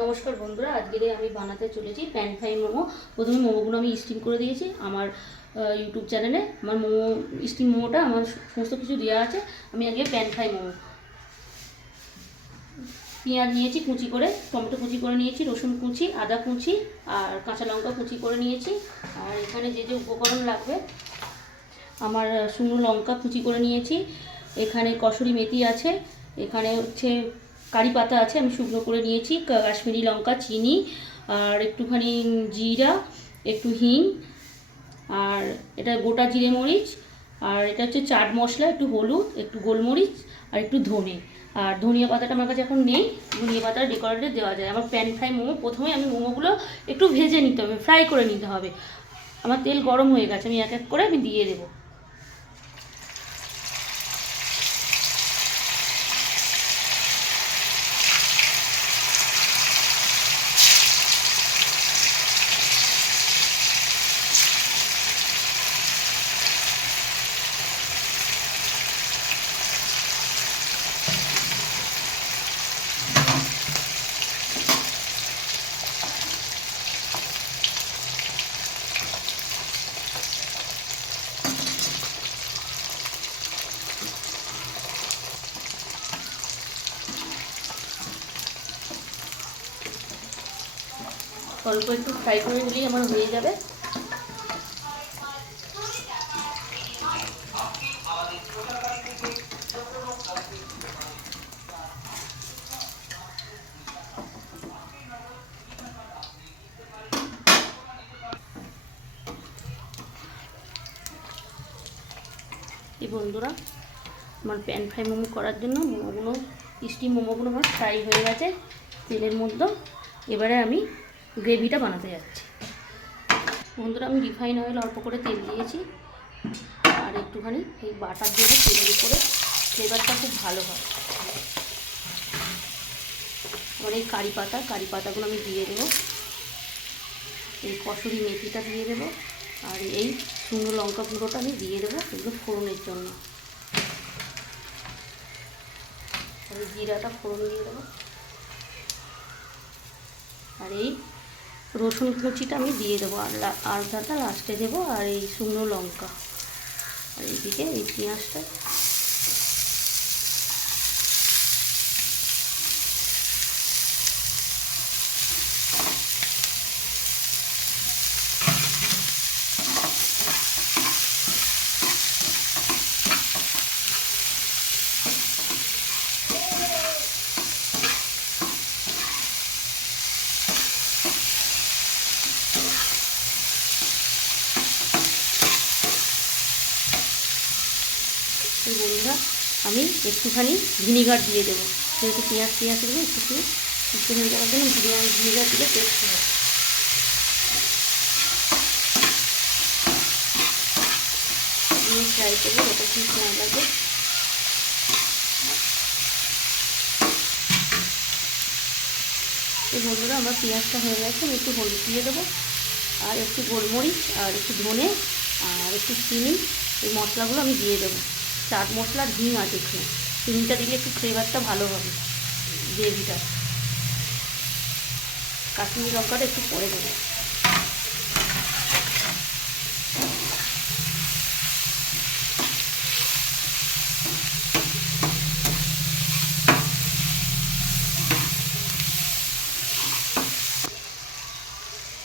নমস্কার বন্ধুরা আজকে আমি বানাতে চলেছি প্যান ফ্রাই মোমো। প্রথমে মোমোগুলো আমি স্টিম করে দিয়েছি, আমার ইউটিউব চ্যানেলে আমার মোমো স্টিম মোমোটা আমার সমস্ত কিছু দেওয়া আছে। আমি আগে প্যান ফ্রাই মোমো। পেঁয়াজ নিয়েছি কুচি করে, টমেটো কুচি করে নিয়েছি, রসুন কুচি, আদা কুচি আর কাঁচা লঙ্কা কুচি করে নিয়েছি। আর এখানে যে যে উপকরণ লাগবে, আমার শুকনো লঙ্কা কুচি করে নিয়েছি। এখানে কসুরি মেথি আছে, এখানে হচ্ছে কারি পাতা আছে, আমি শুকনো করে নিয়েছি কাশ্মীরি লঙ্কা, চিনি, আর একটুখানি জিরা, একটু হিং, আর এটা গোটা জিরে মরিচ, আর এটা হচ্ছে চাট মশলা, একটু হলুদ, একটু গোলমরিচ, আর একটু ধনে। আর ধনিয়া পাতাটা আমার কাছে এখন নেই, ধনিয়া পাতা ডেকোরেটে দেওয়া যায়। আমার প্যান ফ্রাই মোমো, প্রথমে আমি মোমোগুলো একটু ভেজে নিতে হবে, ফ্রাই করে নিতে হবে। আমার তেল গরম হয়ে গেছে, আমি এক এক করে আমি দিয়ে দেবো। অল্প একটু ফ্রাই করে নিলেই আমার হয়ে যাবে। এই বন্ধুরা, আমার প্যান ফ্রাই মোমো করার জন্য মোমোগুলো স্টিম মোমোগুলো আমার ফ্রাই হয়ে গেছে তেলের মধ্যে। এবারে আমি গ্রেভিটা বানাতে যাচ্ছি। বন্ধুরা, আমি রিফাইন অয়েল অল্প করে তেল দিয়েছি। আর একটুখানি এই বাটার দিয়ে তেলের উপরে ফ্লেভারটা খুব ভালো হয়। আর এই কারি পাতা, কারি পাতাগুলো আমি দিয়ে দেবো। এই কসুরি মেথিটা দিয়ে দেবো। আর এই শুকনো লঙ্কা গুঁড়োটা আমি দিয়ে দেবো এগুলো ফোড়নের জন্য। জিরাটা ফোড়ন দিয়ে দেবো। আর এই রসুন কুচিটা আমি দিয়ে দেবো, আর আদাটা লাস্টে দেবো, আর এই শুকনো লঙ্কা। আর এইদিকে এই পেঁয়াজটা এই বন্ধুরা আমি একটুখানি ভিনিগার দিয়ে দেবো। যেহেতু পেঁয়াজ পেঁয়াজ দেবো, একটুখানি শুক্তো হয়ে যাওয়ার জন্য ভিনিগার ভিনিগার দিলে টেস্ট হবে। ফ্রাই করব যত ঠিক না লাগে। এই বন্ধুরা, আমার পেঁয়াজটা হয়ে গেছে, আমি একটু হলুদ দিয়ে দেবো। আর একটু গোলমরিচ, আর একটু ধনে, আর একটু চিনি, এই মশলাগুলো আমি দিয়ে দেবো। চাট মশলা হিং আছে এখানে হিংটা দিলে একটু ফ্লেভারটা ভালো হবে, গ্রেভিটা। কাশ্মীরি লঙ্কাটা একটু পরে দেবো।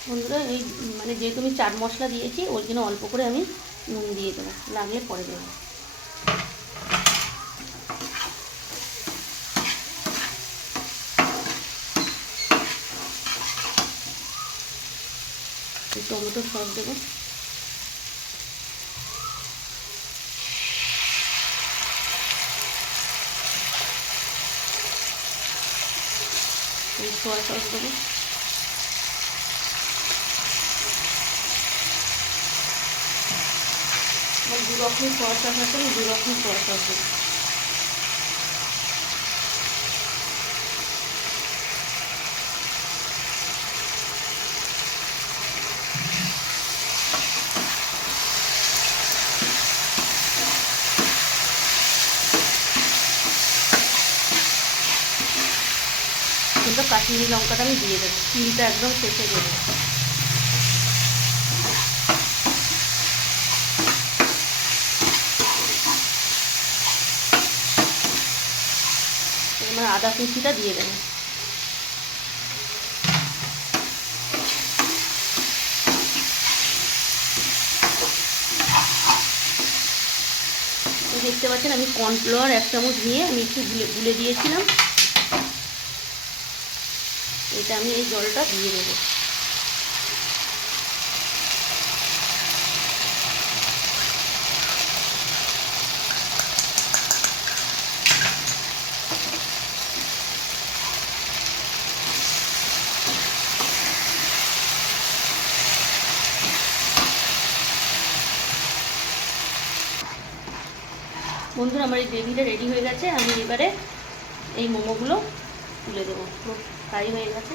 বন্ধুরা, এই মানে যেহেতু আমি চাট মশলা দিয়েছি ওই জন্য অল্প করে আমি নুন দিয়ে দেবো। লাগলে পরে দেবো। টমেটো সস দেবো। সোয়া সস দেবো। আমার দু রকম সোয়া সস আছে দু রকম সোয়া সস দেবো। কাশ্মীরি লঙ্কাটা আমি দিয়ে দেবো। চিনিটা একদম শেষে দেবো। এবার আদা কুচিটা দিয়ে দেবো। দেখতে পাচ্ছেন আমি কর্নফ্লাওয়ার এক চামচ নিয়ে আমি একটু গুলে দিয়েছিলাম। এটা আমি এই জলটা দিয়ে দেবো। বন্ধুরা, আমার এই গ্রেভিটা রেডি হয়ে গেছে। আমি এবারে এই মোমোগুলো তুলে দেবো। তো তাই হয়ে গেছে।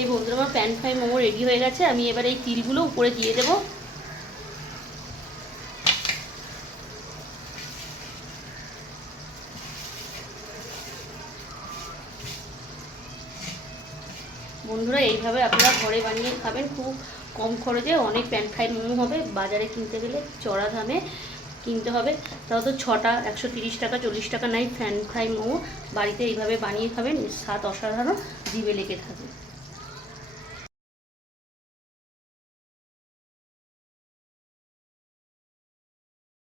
এই বন্ধুরা, আমার প্যান ফ্রাই মোমো রেডি হয়ে গেছে। আমি এবার এই তিলগুলো উপরে দিয়ে দেবো। বন্ধুরা, এইভাবে আপনারা ঘরে বানিয়ে খাবেন। খুব কম খরচে অনেক প্যান ফ্রাই মোমো হবে। বাজারে কিনতে গেলে চড়া দামে কিনতে হবে। তাও তো ছটা, একশো টাকা, চল্লিশ টাকা নাই। ফ্যান ফ্রাই মোমো বাড়িতে এইভাবে বানিয়ে খাবেন। স্বাদ অসাধারণ, জিভে লেগে থাকে।